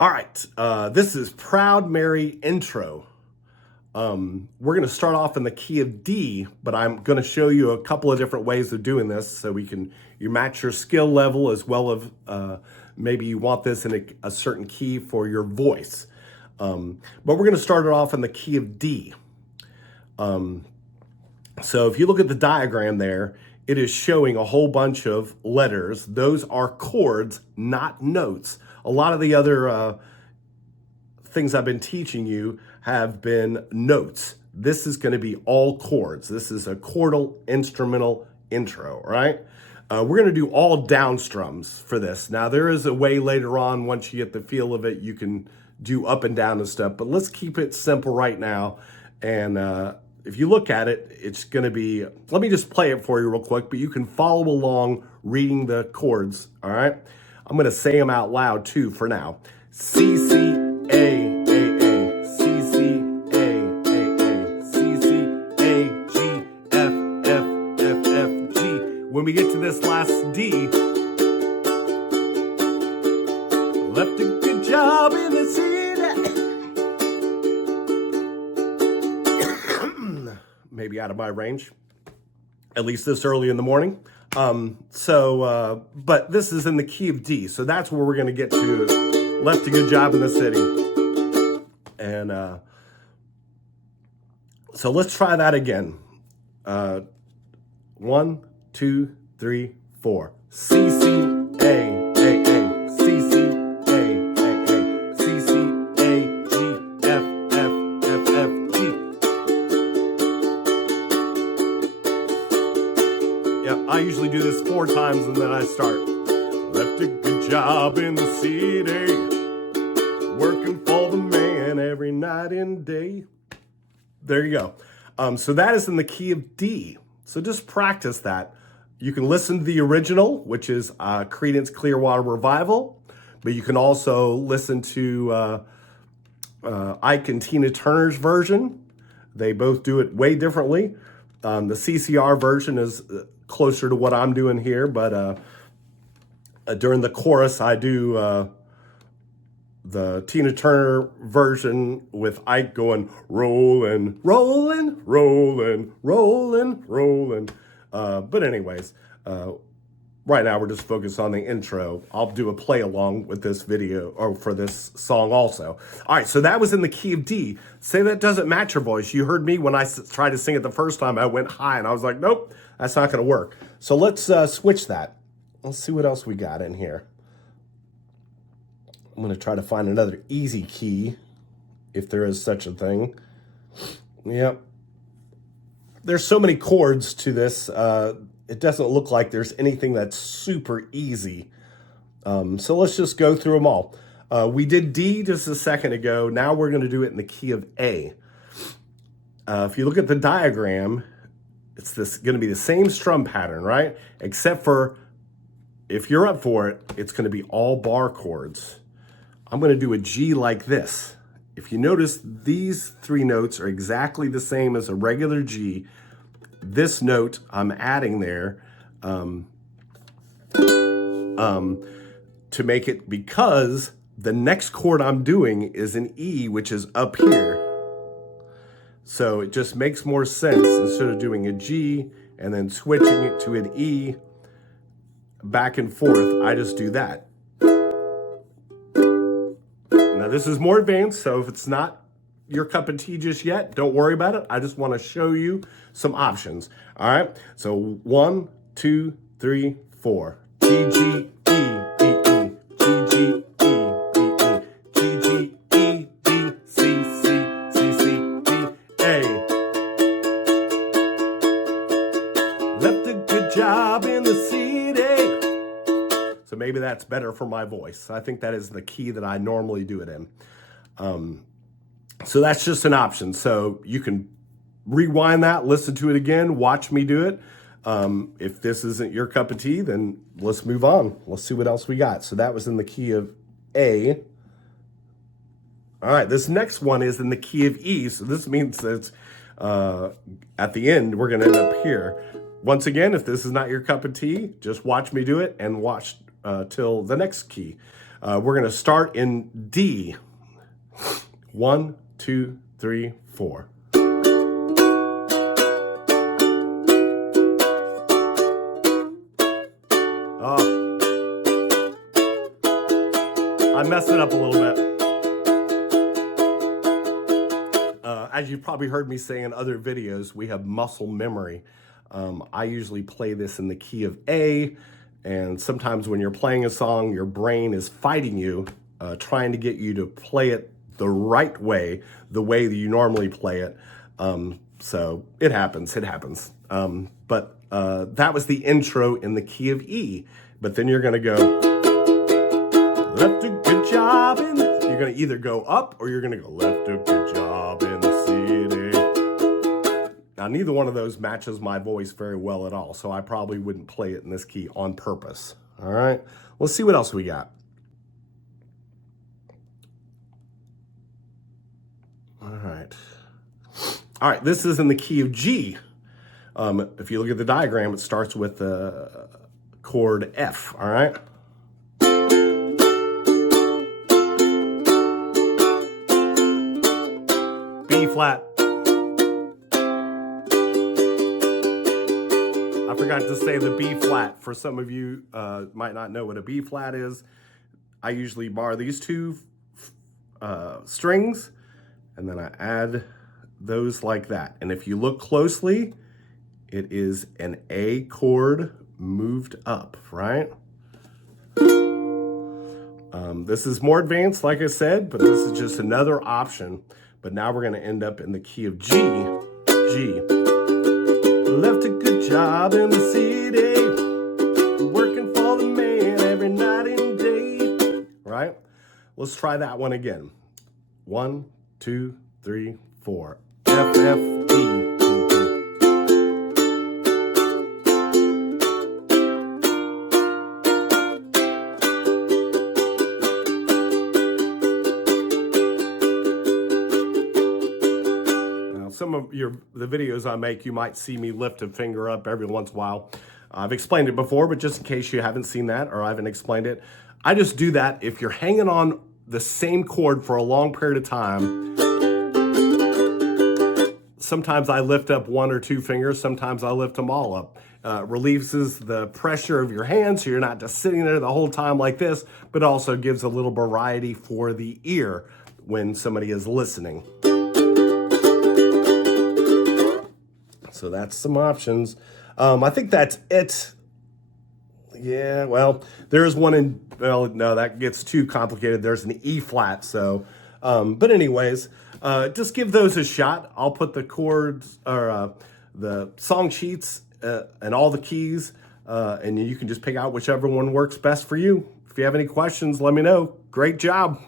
All right, this is Proud Mary intro. We're going to start off in the key of D, but I'm going to show you a couple of different ways of doing this so you match your skill level as well as maybe you want this in a certain key for your voice. But we're going to start it off in the key of D. So if you look at the diagram there, it is showing a whole bunch of letters. Those are chords, not notes. A lot of the other things I've been teaching you have been notes. This is going to be all chords. This is a chordal instrumental intro, right? We're going to do all down strums for this. Now, there is a way later on, once you get the feel of it, you can do up and down and stuff, but let's keep it simple right now. And if you look at it, it's going to be, let me just play it for you real quick, but you can follow along reading the chords, all right? I'm going to say them out loud too for now. C, C, A, A, A, C, C, A, A, A, C, C, A, G, F, F, F, F, G. When we get to this last D, left a good job in the city. Maybe out of my range, at least this early in the morning. But this is in the key of D, so that's where we're going to get to. Left a good job in the city. And so let's try that again. 1, 2, 3, 4. C, C, A, A, A, C, C, A, A, A, C, C, A, G, F, F, F, F, G. Yeah, I usually do this 4 times and then I start. Left a good job in the city, working for the man every night and day. There you go. So that is in the key of D. So just practice that. You can listen to the original, which is Creedence Clearwater Revival, but you can also listen to Ike and Tina Turner's version. They both do it way differently. The CCR version is closer to what I'm doing here, but during the chorus, I do the Tina Turner version with Ike going, rollin', rollin', rollin', rollin', rollin'. But anyways, right now we're just focused on the intro. I'll do a play along with this video or for this song also. All right, so that was in the key of D. Say that doesn't match your voice. You heard me when I tried to sing it the first time, I went high and I was like, nope, that's not gonna work. So let's switch that. Let's see what else we got in here. I'm going to try to find another easy key, if there is such a thing. Yep. There's so many chords to this. It doesn't look like there's anything that's super easy. So let's just go through them all. We did D just a second ago. Now we're going to do it in the key of A. If you look at the diagram, it's going to be the same strum pattern, right? Except for, if you're up for it, it's going to be all bar chords. I'm going to do a G like this. If you notice, these 3 notes are exactly the same as a regular G. This note I'm adding there to make it, because the next chord I'm doing is an E, which is up here. So it just makes more sense instead of doing a G and then switching it to an E back and forth, I just do that. Now this is more advanced, so if it's not your cup of tea just yet, don't worry about it. I just want to show you some options. All right, so 1, 2, 3, 4. G, G, E, E, E, G, G, E, E, E, G, G, E, D, C, C, C, C, D, A. Left a good job in the city. So maybe that's better for my voice. I think that is the key that I normally do it in. So that's just an option. So you can rewind that, listen to it again, watch me do it. If this isn't your cup of tea, then let's move on. Let's see what else we got. So that was in the key of A. All right, this next one is in the key of E. So this means that at the end, we're gonna end up here. Once again, if this is not your cup of tea, just watch me do it and watch till the next key. We're going to start in D. 1, 2, 3, 4. I messed it up a little bit. As you've probably heard me say in other videos, we have muscle memory. I usually play this in the key of A, and sometimes when you're playing a song, your brain is fighting you, trying to get you to play it the right way, the way that you normally play it. So it happens. But that was the intro in the key of E. But then you're going to go, left a good job in the... You're going to either go up or you're going to go, left a good job in the city. Now, neither one of those matches my voice very well at all, so I probably wouldn't play it in this key on purpose. All right, let's see what else we got. All right, this is in the key of G. If you look at the diagram, it starts with the chord F, all right? B flat. I forgot to say the B flat. For some of you might not know what a B flat is. I usually bar these two strings, and then I add those like that. And if you look closely, it is an A chord moved up, right? This is more advanced, like I said, but this is just another option. But now we're going to end up in the key of G. G. Left a good job in the city, working for the man every night and day. Right? Let's try that one again. 1, 2, 3, 4. F, F, E. Some of the videos I make, you might see me lift a finger up every once in a while. I've explained it before, but just in case you haven't seen that or I haven't explained it, I just do that if you're hanging on the same chord for a long period of time. Sometimes I lift up 1 or 2 fingers, sometimes I lift them all up. Relieves the pressure of your hands, so you're not just sitting there the whole time like this, but also gives a little variety for the ear when somebody is listening. So that's some options. I think that's it. Yeah, well, there's one in, well, no, that gets too complicated. There's an E flat, so, but anyways, just give those a shot. I'll put the chords, or the song sheets and all the keys, and you can just pick out whichever one works best for you. If you have any questions, let me know. Great job.